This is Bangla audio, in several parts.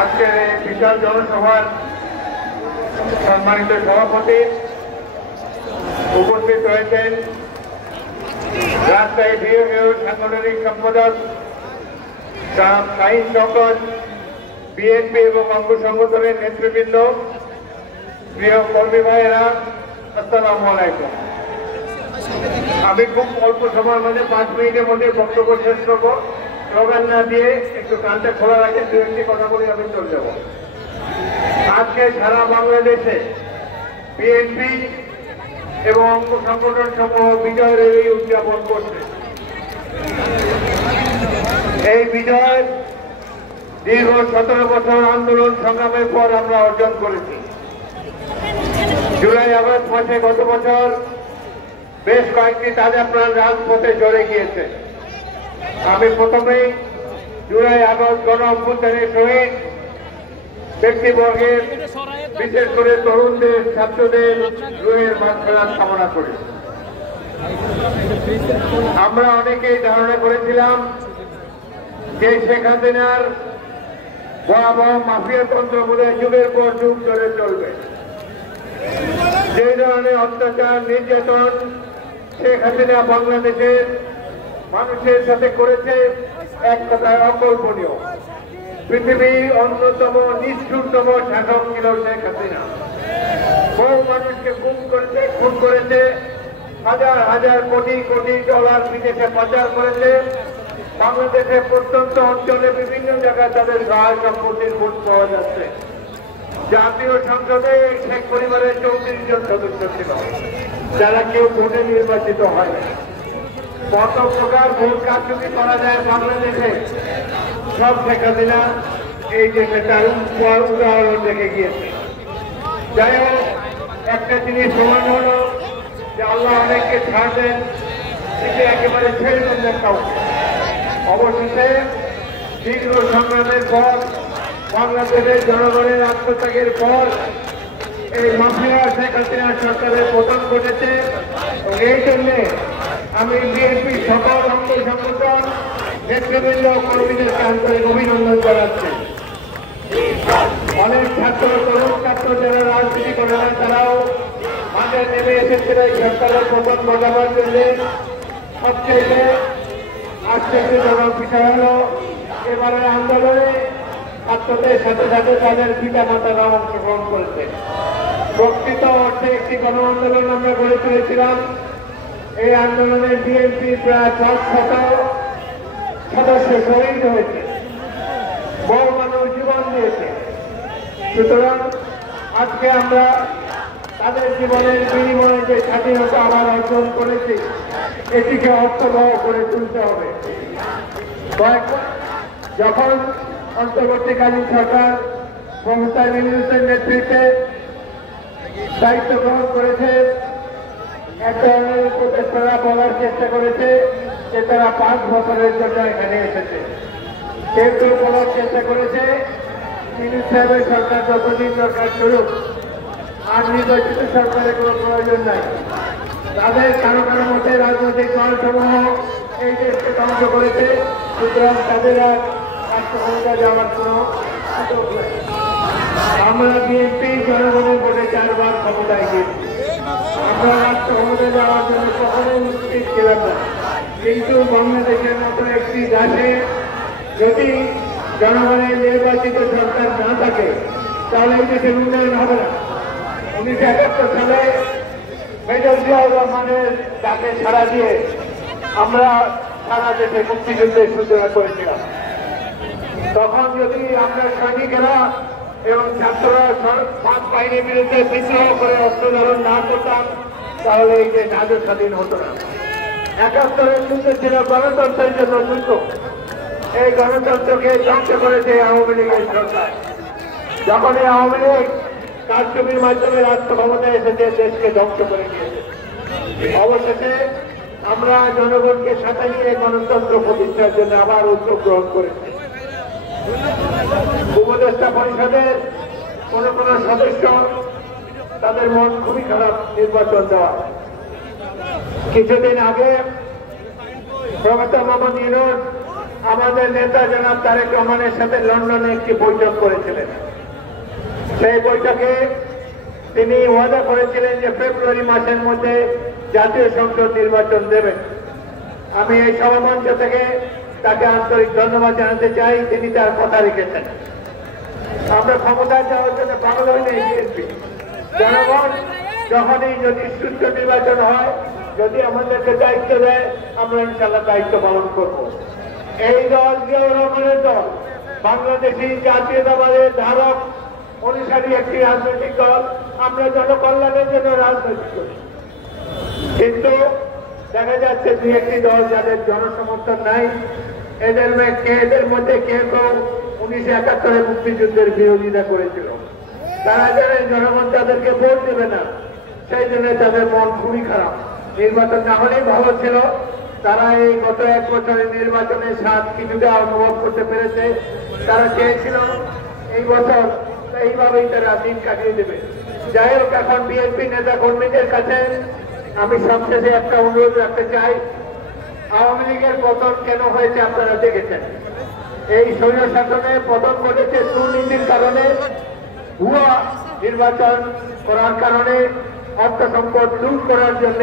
আজকের এই বিশাল জনসভার সম্মানিত সভাপতি উপস্থিত রয়েছেন রাজশাহী বিভাগীয় সাংগঠনিক সম্পাদক শাহিন শওকত, বিএনপি এবং অঙ্গ সংগঠনের নেতৃবৃন্দ, প্রিয় কর্মী ভাইয়েরা, আসসালামু আলাইকুম। আমি খুব অল্প সময়ের মধ্যে 5 মিনিটের মধ্যে বক্তব্য শেষ করবো। স্লোগান না দিয়ে একটু কানটা খোলা রাখে 2-1টি কথা বলে আমি চলে যাব। আজকে সারা বাংলাদেশে বিএনপি এবং অঙ্গ সংগঠন সমূহ বিজয়ের এই উদযাপন করছে। এই বিজয় দীর্ঘ 17 বছর আন্দোলন সংগ্রামের পর আমরা অর্জন করেছি। জুলাই আগস্ট মাসে গত বছর বেশ কয়েকটি তাজা প্রাণ রাজপথে জ্বরে গিয়েছে। আমি প্রথমেই জুলাই আগস্ট গণ অভ্যুত্থানের শহীদ ব্যক্তিবর্গের, বিশেষ করে তরুণদের, ছাত্রদের রুহের মাগফিরাত কামনা করি। আমরা অনেকেই ধারণা করেছিলাম যে শেখ হাসিনার ভয়াবহ মাফিয়াতন্ত্র বোধহয় যুগের পর যুগ ধরে চলবে। যে ধরনের অত্যাচার, নির্যাতন শেখ হাসিনা বাংলাদেশের মানুষের সাথে করেছে, এক কথায় অকল্পনীয়। পৃথিবীর অন্যতম নিষ্ঠুরতম শাসক ছিল শেখ হাসিনা। বহু মানুষকে খুন করেছে, হাজার হাজার কোটি কোটি ডলার বিদেশে পাচার করেছে। বাংলাদেশের প্রত্যন্ত অঞ্চলে বিভিন্ন জায়গায় তাদের গায়ে সম্পত্তির ভোট পাওয়া যাচ্ছে। জাতীয় সংসদে শেখ পরিবারের 34 জন সদস্য ছিল, যারা কেউ ভোটে নির্বাচিত হয়। কত প্রকার ভোট কারচুপি করা যায় বাংলাদেশে, সব শেখ হাসিনা এই দেশে তার উদাহরণ রেখে গিয়েছে। যাই হোক, একটা জিনিস প্রমাণ হলো যে আল্লাহ অনেককে ছাড় দেন, কিন্তু একেবারে ছেড়ে দেন না কাউকে। অবশেষে দীর্ঘ সংগ্রামের পর, বাংলাদেশের জনগণের আত্মত্যাগের পর এই মাফিয়া শেখ হাসিনা সরকারের পতন ঘটেছে। এবং এই জন্যে আমি বিএনপি সকল অঙ্গ সংগঠন, নেতৃবৃন্দ, কর্মীদেরকে আন্তরিক অভিনন্দন জানাচ্ছি। অনেক ছাত্র, তরুণ ছাত্র যারা রাজনীতি করে না, তারাও মাঠে নেমে এসেছিল এই সরকারের পতন ঘটাবার জন্য। সবচেয়ে আশ্চর্যজনক বিষয় হল এবারের আন্দোলনে ছাত্রদের সাথে সাথে তাদের পিতা মাতারা অংশগ্রহণ করেছে। প্রকৃত অর্থে একটি গণ আন্দোলন আমরা গড়ে তুলেছিলাম। এই আন্দোলনে বিএনপি প্রায় 500 সদস্য শহীদ হয়েছে, বহু মানুষ জীবন দিয়েছে। সুতরাং আজকে আমরা তাদের জীবনের বিনিময়ে যে স্বাধীনতা আবার অর্জন করেছি, এটিকে অর্থবহ করে তুলতে হবে। যখন অন্তর্বর্তীকালীন সরকার মমতা ব্যানার্জির নেতৃত্বে দায়িত্ব গ্রহণ করেছে, এক ধরনের উপদেষ্টারা বলার চেষ্টা করেছে যে তারা 5 বছরের জন্য এখানে এসেছে। কেউ কেউ বলার চেষ্টা করেছে ইউনূস সাহেবের সরকার যতদিন দরকার চলুক, আর নির্বাচিত সরকারের কোনো প্রয়োজন নাই। তাদের কারো কারো মধ্যে রাজনৈতিক দলসমূহ এই দেশকে ধ্বংস করেছে, সুতরাং তাদের আর রাষ্ট্র ক্ষমতা যাওয়ার কোনো সুযোগ নেই। আমরা বিএনপি জনগণের ভোটে 4 বার ক্ষমতায় গিয়েছি। আমরা রাষ্ট্র ক্ষমতা যাওয়ার জন্য কখনোই নিশ্চিত ছিলাম না, কিন্তু বাংলাদেশের মতো একটি দেশে যদি জনগণের নির্বাচিত সরকার না থাকে, তাহলে এই দেশের উন্নয়ন হবে না। 1971 সালে মেজর জিয়াউর রহমানের ডাকে সাড়া দিয়ে আমরা সারা দেশে মুক্তিযুদ্ধের সূচনা করেছিলাম। তখন যদি আমরা সৈনিকেরা এবং ছাত্ররা পাক বাহিনীর বিরুদ্ধে বিদ্রোহ করে অস্ত্র ধারণ না করতাম, তাহলে এই যে রাজ্য স্বাধীন হতো না। 71-এর যুদ্ধ ছিল গণতন্ত্রের জন্য যুদ্ধ। এই গণতন্ত্রকে ধ্বংস করেছে আওয়ামী লীগের সরকার। যখন এই আওয়ামী লীগ কারচুপির মাধ্যমে রাষ্ট্র ক্ষমতায় এসেছে, দেশকে ধ্বংস করে দিয়েছে। অবশেষে আমরা জনগণকে সাথে নিয়ে গণতন্ত্র প্রতিষ্ঠার জন্য আবার উদ্যোগ গ্রহণ করেছি। উপদেষ্টা পরিষদের কোন কোন সদস্য তাদের মন খুবই খারাপ নির্বাচন দেওয়া। কিছুদিন আগে প্রফেসর মোহাম্মদ ইউনূস আমাদের নেতা জনাব তারেক রহমানের সাথে লন্ডনে একটি বৈঠক করেছিলেন। সেই বৈঠকে তিনি ওয়াদা করেছিলেন যে ফেব্রুয়ারি মাসের মধ্যে জাতীয় সংসদ নির্বাচন দেবেন। আমি এই সভামঞ্চ থেকে তাকে আন্তরিক ধন্যবাদ জানাতে চাই, তিনি তার কথা রেখেছেন। আমরা ক্ষমতায় যাওয়ার জন্য পাগল হই না বিএনপি। জনগণ যখনই যদি সুষ্ঠু নির্বাচন হয়, যদি আমাদেরকে দায়িত্ব দেয়, আমরা ইনশাল্লাহ দায়িত্ব পালন করব। এই দল জিয়াউর রহমানের দল বাংলাদেশি জাতীয়তাবাদের ধারক অনুসারী একটি রাজনৈতিক দল। আমরা জনকল্যাণের জন্য রাজনৈতিক করি, কিন্তু দেখা যাচ্ছে দু একটি দল যাদের জনসমর্থন নাই, এদের মধ্যে কেউ 1971 মুক্তিযুদ্ধের বিরোধিতা করেছিল। তারা জানে জনগণ তাদেরকে ভোট দেবে না, সেই জন্য তাদের মন খুবই খারাপ। নির্বাচন না হলেই ভালো ছিল। তারা এই গত 1 বছরের নির্বাচনের স্বাদ কিছুটা অনুভব করতে পেরেছে। তারা চেয়েছিল এই বছর এইভাবেই তারা দিন কাটিয়ে দেবে। যাই হোক, এখন বিএনপি নেতা কর্মীদের কাছে আমি সবশেষে একটা অনুরোধ রাখতে চাই। আওয়ামী লীগের পতন কেন হয়েছে আপনারা দেখেছেন। এই স্বৈর শাসনের পতন ঘটেছে দুর্নীতির কারণে, ভুয়া নির্বাচন করার কারণে, অর্থ সম্পদ লুট করার জন্য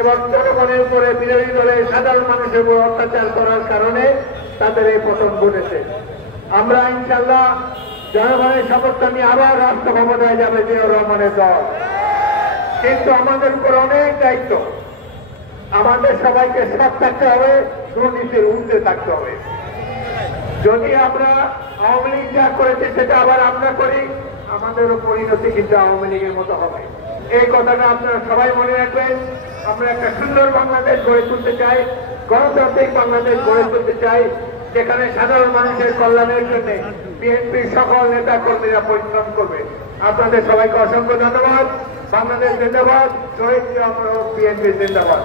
এবং জনগণের উপরে বিরোধী দলের সাধারণ মানুষের উপর অত্যাচার করার কারণে তাদের এই পতন ঘটেছে। আমরা ইনশাল্লাহ জনগণের সমর্থন নিয়ে আবার রাষ্ট্র ক্ষমতায় যাবে জিয়াউর রহমানের দল। কিন্তু আমাদের উপর অনেক দায়িত্ব। আমাদের সবাইকে সৎ থাকতে হবে, দুর্নীতির ঊর্ধ্বে থাকতে হবে। যদি আমরা আওয়ামী লীগ যা করেছে সেটা আবার আমরা করি, আমাদেরও পরিণতি কিন্তু আওয়ামী লীগের মতো হবে। এই কথাটা আপনারা সবাই মনে রাখবেন। আমরা একটা সুন্দর বাংলাদেশ গড়ে তুলতে চাই, গণতান্ত্রিক বাংলাদেশ গড়ে তুলতে চাই, যেখানে সাধারণ মানুষের কল্যাণের জন্য বিএনপির সকল নেতা কর্মীরা পরিশ্রম করবে। আপনাদের সবাইকে অসংখ্য ধন্যবাদ। বাংলাদেশ জিন্দাবাদ, শহীদ বিএনপি জিন্দাবাদ।